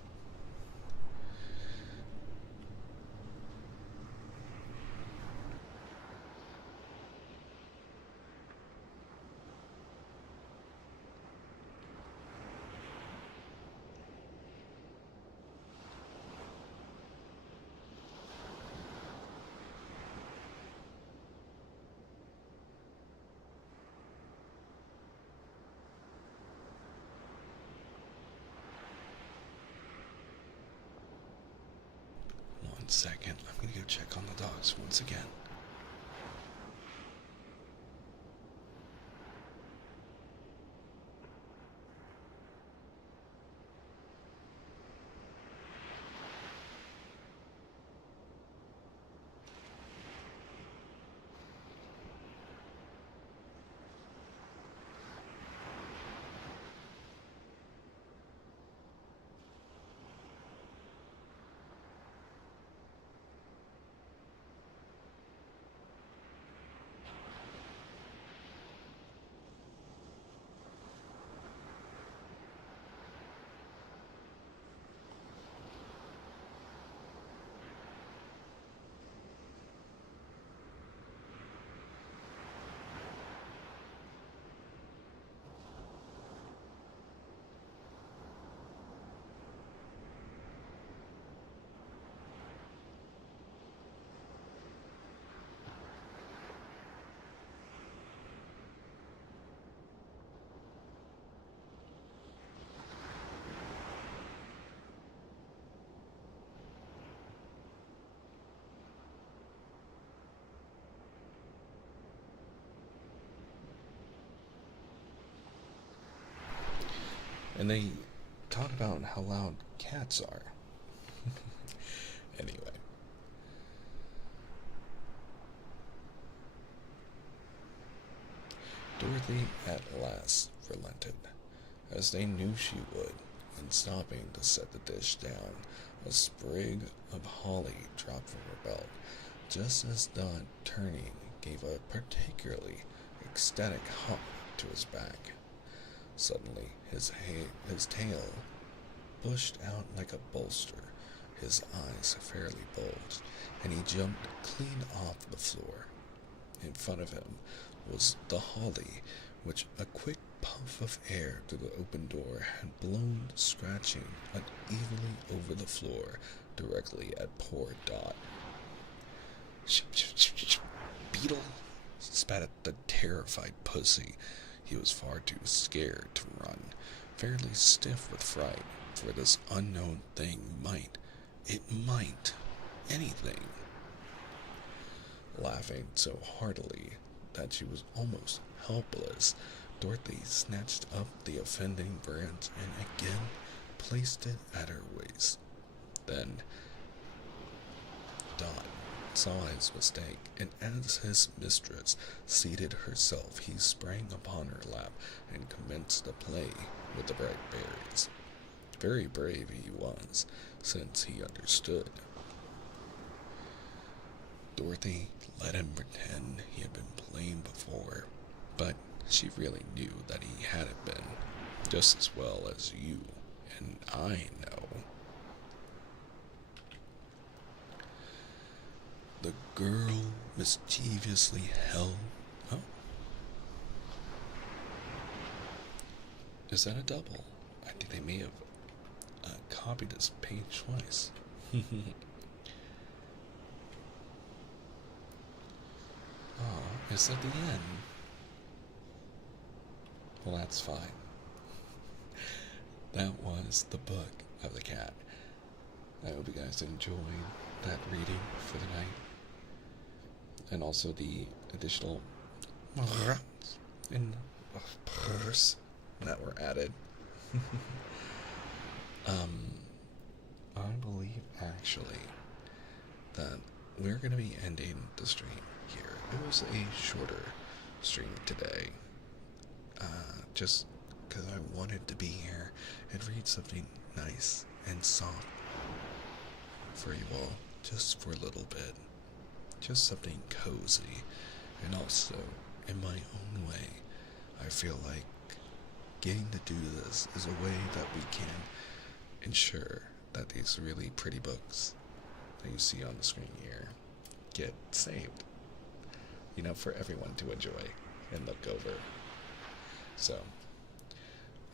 One second, I'm gonna go check on the dogs once again. And they talk about how loud cats are. Anyway, Dorothy at last relented, as they knew she would, and stopping to set the dish down, a sprig of holly dropped from her belt, just as Dot, turning, gave a particularly ecstatic hop to his back. Suddenly, his tail bushed out like a bolster, his eyes fairly bulged, and he jumped clean off the floor. In front of him was the holly, which a quick puff of air through the open door had blown scratching unevenly over the floor directly at poor Dot. Beetle, spat at the terrified pussy. He was far too scared to run, fairly stiff with fright, for this unknown thing might, anything. Laughing so heartily that she was almost helpless, Dorothy snatched up the offending branch and again placed it at her waist. Then Dot saw his mistake, and as his mistress seated herself, he sprang upon her lap and commenced to play with the bright berries. Very brave he was, since he understood. Dorothy let him pretend he had been playing before, but she really knew that he hadn't been. just as well as you and I know. The girl mischievously held. Oh, is that a double? I think they may have copied this page twice. Oh, is that the end? Well, that's fine. That was the book of the cat. I hope you guys enjoyed that reading for the night. And also the additional in purse that were added. I believe actually that we're going to be ending the stream here. It was a shorter stream today. Just because I wanted to be here and read something nice and soft for you all, just for a little bit. Just something cozy. And also, in my own way, I feel like getting to do this is a way that we can ensure that these really pretty books that you see on the screen here get saved. You know, for everyone to enjoy and look over. So,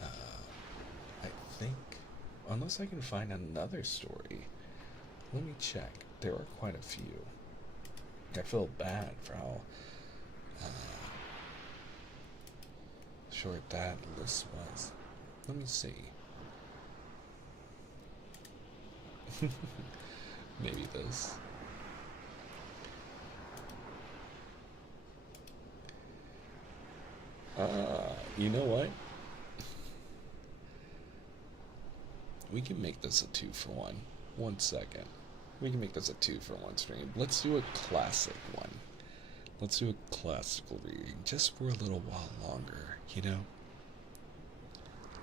I think, unless I can find another story, let me check. There are quite a few. I feel bad for how short that list was. Let me see. Maybe this. You know what? We can make this a 2-for-1. 1 second. We can make this a 2-for-1 stream. Let's do a classic one. Let's do a classical reading just for a little while longer, you know?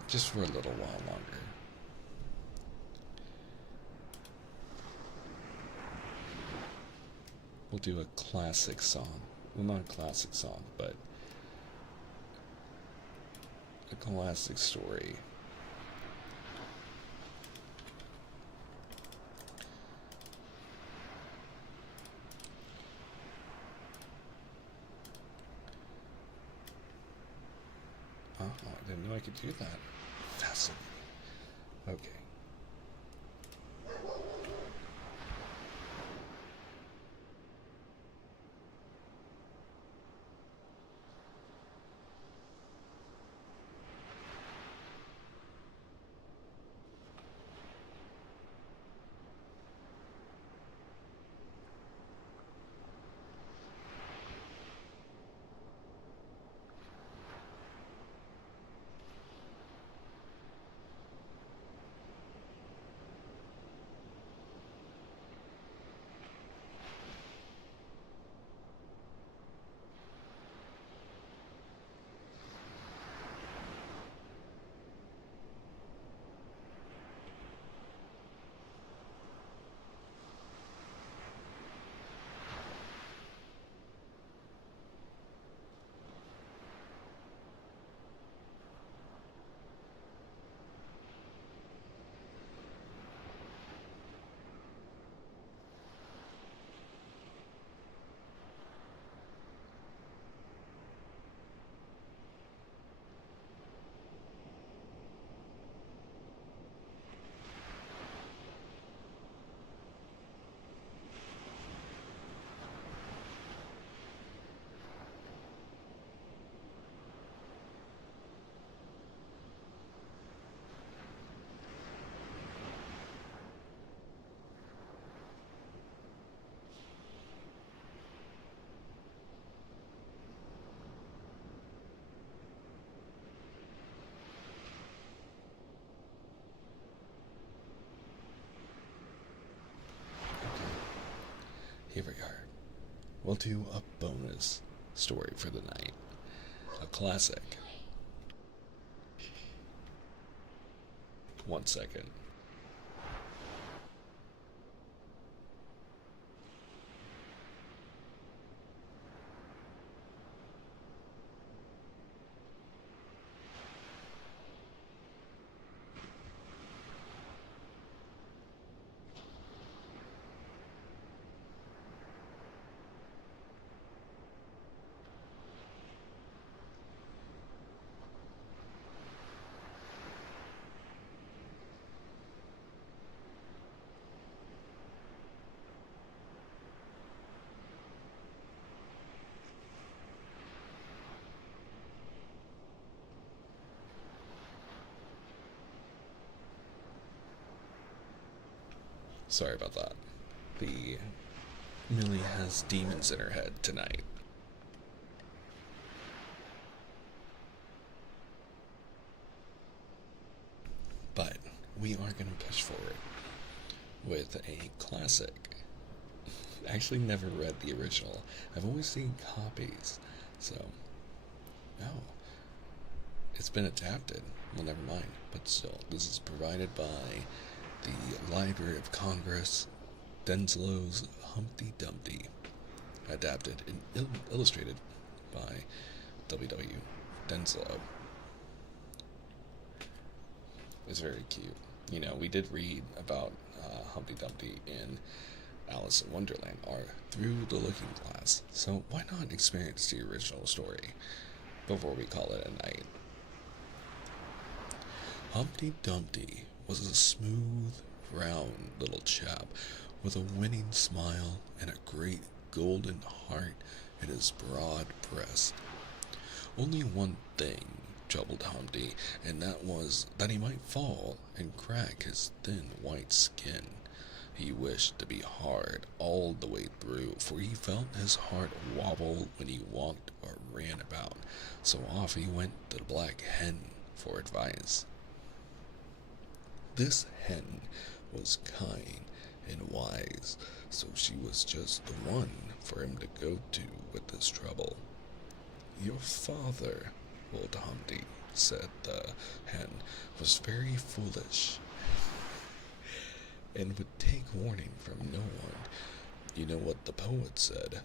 Just for a little while longer. We'll do a classic song. Well, not a classic song, but a classic story. Oh, I didn't know I could do that. Fascinating. Okay. Here we are. We'll do a bonus story for the night. A classic. 1 second. Sorry about that. The Millie has demons in her head tonight. But we are going to push forward with a classic. Actually, never read the original. I've always seen copies. So, oh, it's been adapted. Well, never mind. But still, this is provided by the Library of Congress, Denslow's Humpty Dumpty, adapted and illustrated by W. Denslow. It's very cute. You know, we did read about Humpty Dumpty in Alice in Wonderland or Through the Looking Glass, so why not experience the original story before we call it a night? Humpty Dumpty was a smooth, round little chap with a winning smile and a great golden heart in his broad breast. Only one thing troubled Humpty, and that was that he might fall and crack his thin white skin. He wished to be hard all the way through, for he felt his heart wobble when he walked or ran about, so off he went to the Black Hen for advice. This hen was kind and wise, so she was just the one for him to go to with this trouble. Your father, old Humpty, said the hen, was very foolish and would take warning from no one. You know what the poet said?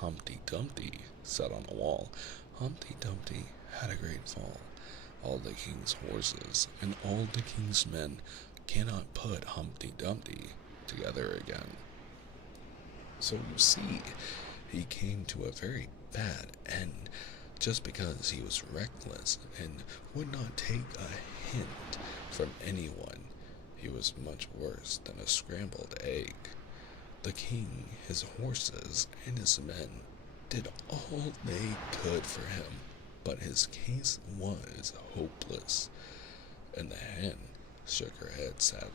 Humpty Dumpty sat on a wall. Humpty Dumpty had a great fall. All the king's horses and all the king's men cannot put Humpty Dumpty together again. So you see, he came to a very bad end just because he was reckless and would not take a hint from anyone. He was much worse than a scrambled egg. The king, his horses, and his men did all they could for him, but his case was hopeless, and the hen shook her head sadly.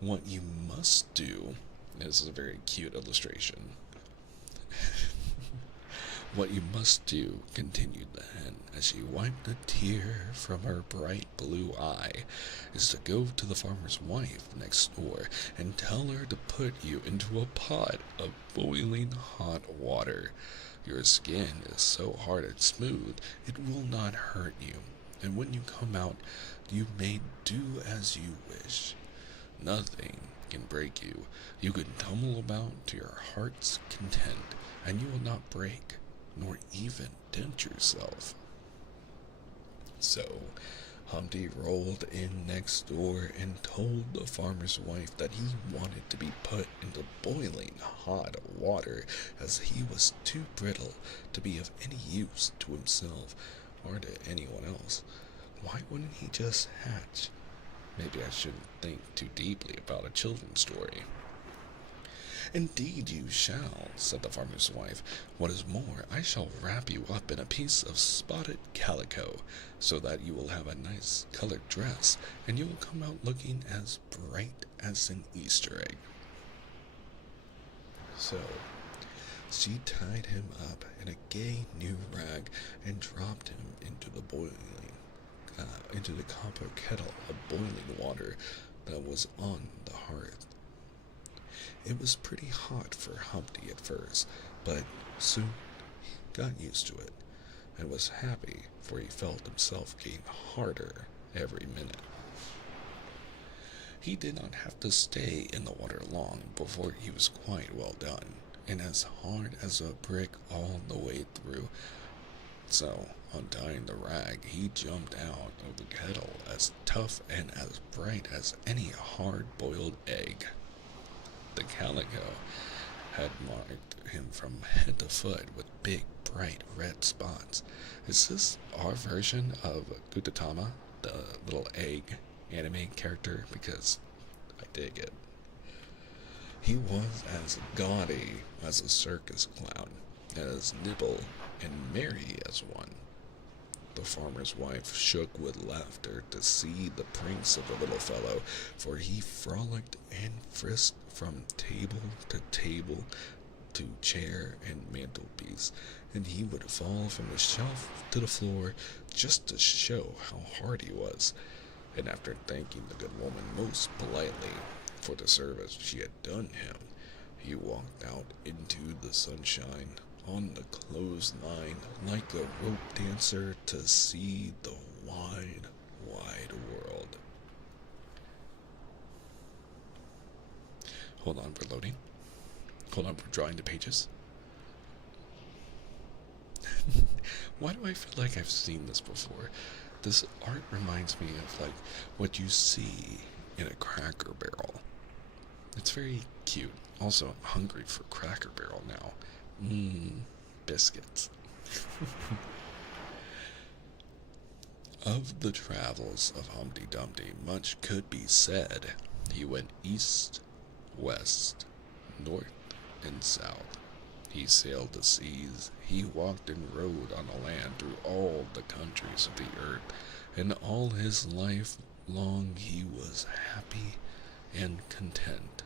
What you must do, this is a very cute illustration. What you must do, continued the hen, as she wiped a tear from her bright blue eye, is to go to the farmer's wife next door and tell her to put you into a pot of boiling hot water. Your skin is so hard and smooth, it will not hurt you, and when you come out, you may do as you wish. Nothing can break you. You can tumble about to your heart's content, and you will not break, nor even dent yourself. So Humpty rolled in next door and told the farmer's wife that he wanted to be put into boiling hot water, as he was too brittle to be of any use to himself or to anyone else. Why wouldn't he just hatch? Maybe I shouldn't think too deeply about a children's story. Indeed you shall, said the farmer's wife. What is more, I shall wrap you up in a piece of spotted calico, so that you will have a nice colored dress, and you will come out looking as bright as an Easter egg. So she tied him up in a gay new rag and dropped him into the copper kettle of boiling water that was on the hearth. It was pretty hot for Humpty at first, but soon he got used to it and was happy, for he felt himself getting harder every minute. He did not have to stay in the water long before he was quite well done, and as hard as a brick all the way through. So, untying the rag, he jumped out of the kettle as tough and as bright as any hard-boiled egg. The calico had marked him from head to foot with big, bright red spots. Is this our version of Gudetama, the little egg anime character? Because I dig it. He was as gaudy as a circus clown, as nimble and merry as one. The farmer's wife shook with laughter to see the pranks of the little fellow, for he frolicked and frisked from table to chair and mantelpiece, and he would fall from the shelf to the floor just to show how hard he was. And after thanking the good woman most politely for the service she had done him, he walked out into the sunshine on the clothesline like a rope dancer to see the wide, wide world. Hold on for loading. Hold on for drawing the pages. Why do I feel like I've seen this before? This art reminds me of like what you see in a Cracker Barrel. It's very cute. Also, I'm hungry for Cracker Barrel now. Biscuits. Of the travels of Humpty Dumpty, much could be said. He went east, west, north, and south. He sailed the seas, he walked and rode on the land through all the countries of the earth, and all his life long he was happy and content.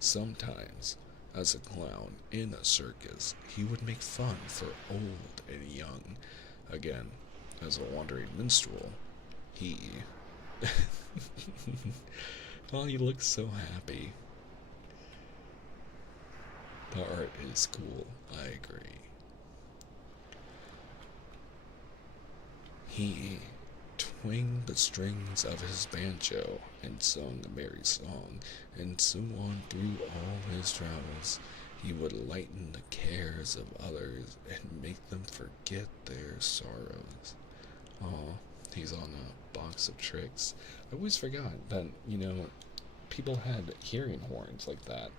Sometimes, as a clown in a circus, he would make fun for old and young. Again, as a wandering minstrel, he... oh, he looks so happy. The art is cool, I agree. He twanged the strings of his banjo and sung a merry song, and so on through all his travels. He would lighten the cares of others and make them forget their sorrows. Aw, he's on a box of tricks. I always forgot that, people had hearing horns like that.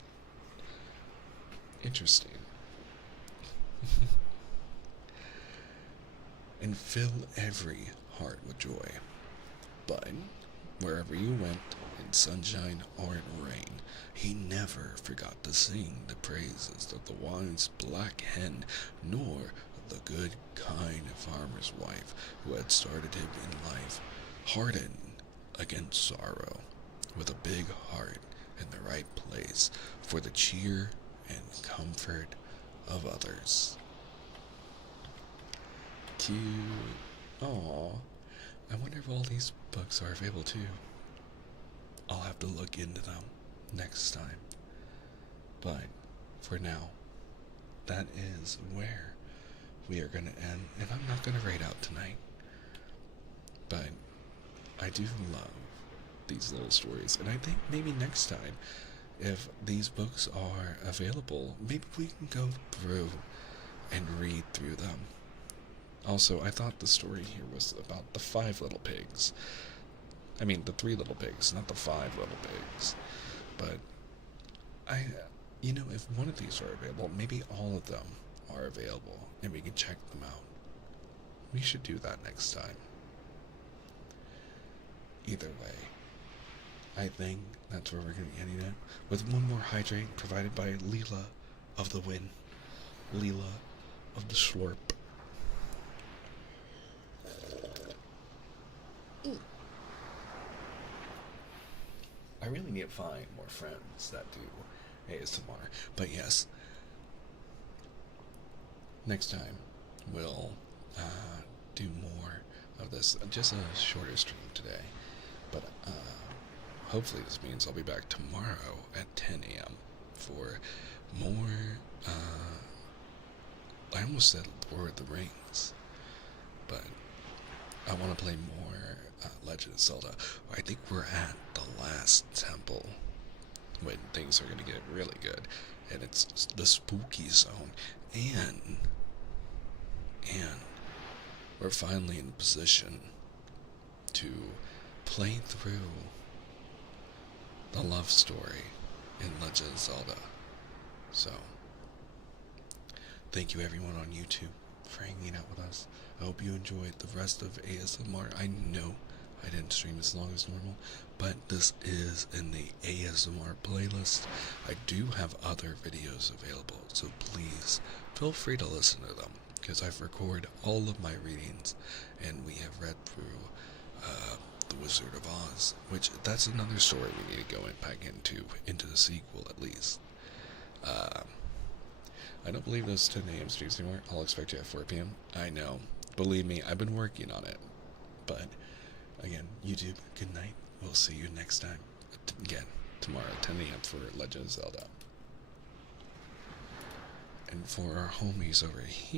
Interesting. And fill every heart with joy. But wherever you went, in sunshine or in rain, he never forgot to sing the praises of the wise black hen, nor the good, kind farmer's wife who had started him in life, hardened against sorrow, with a big heart in the right place for the cheer and comfort of others. Cute. Aww. I wonder if all these books are available too. I'll have to look into them next time. But for now, that is where we are going to end. And I'm not going to rate out tonight. But I do love these little stories. And I think maybe next time, if these books are available, maybe we can go through and read through them. Also, I thought the story here was about the 5 little pigs. I mean, the 3 little pigs, not the 5 little pigs. But, if one of these are available, maybe all of them are available, and we can check them out. We should do that next time. Either way, I think that's where we're going to be ending it, with one more hydrate provided by Leela of the Wind. Leela of the Slurp. I really need to find more friends that do ASMR. But yes, next time we'll do more of this. Just a shorter stream today. But hopefully this means I'll be back tomorrow at 10 a.m. for more, I almost said Lord of the Rings. But I want to play more Legend of Zelda. I think we're at the last temple when things are going to get really good, and it's the spooky zone, and we're finally in position to play through the love story in Legend of Zelda. So thank you everyone on YouTube for hanging out with us. I hope you enjoyed the rest of ASMR. I know I didn't stream as long as normal, but this is in the ASMR playlist. I do have other videos available, so please feel free to listen to them, because I've recorded all of my readings, and we have read through The Wizard of Oz, which that's another story we need to go back into the sequel at least. I don't believe those 10 a.m. streams anymore. I'll expect you at 4 p.m. I know. Believe me, I've been working on it. But, again, YouTube, good night. We'll see you next time. Again, tomorrow at 10 a.m. for Legend of Zelda. And for our homies over here,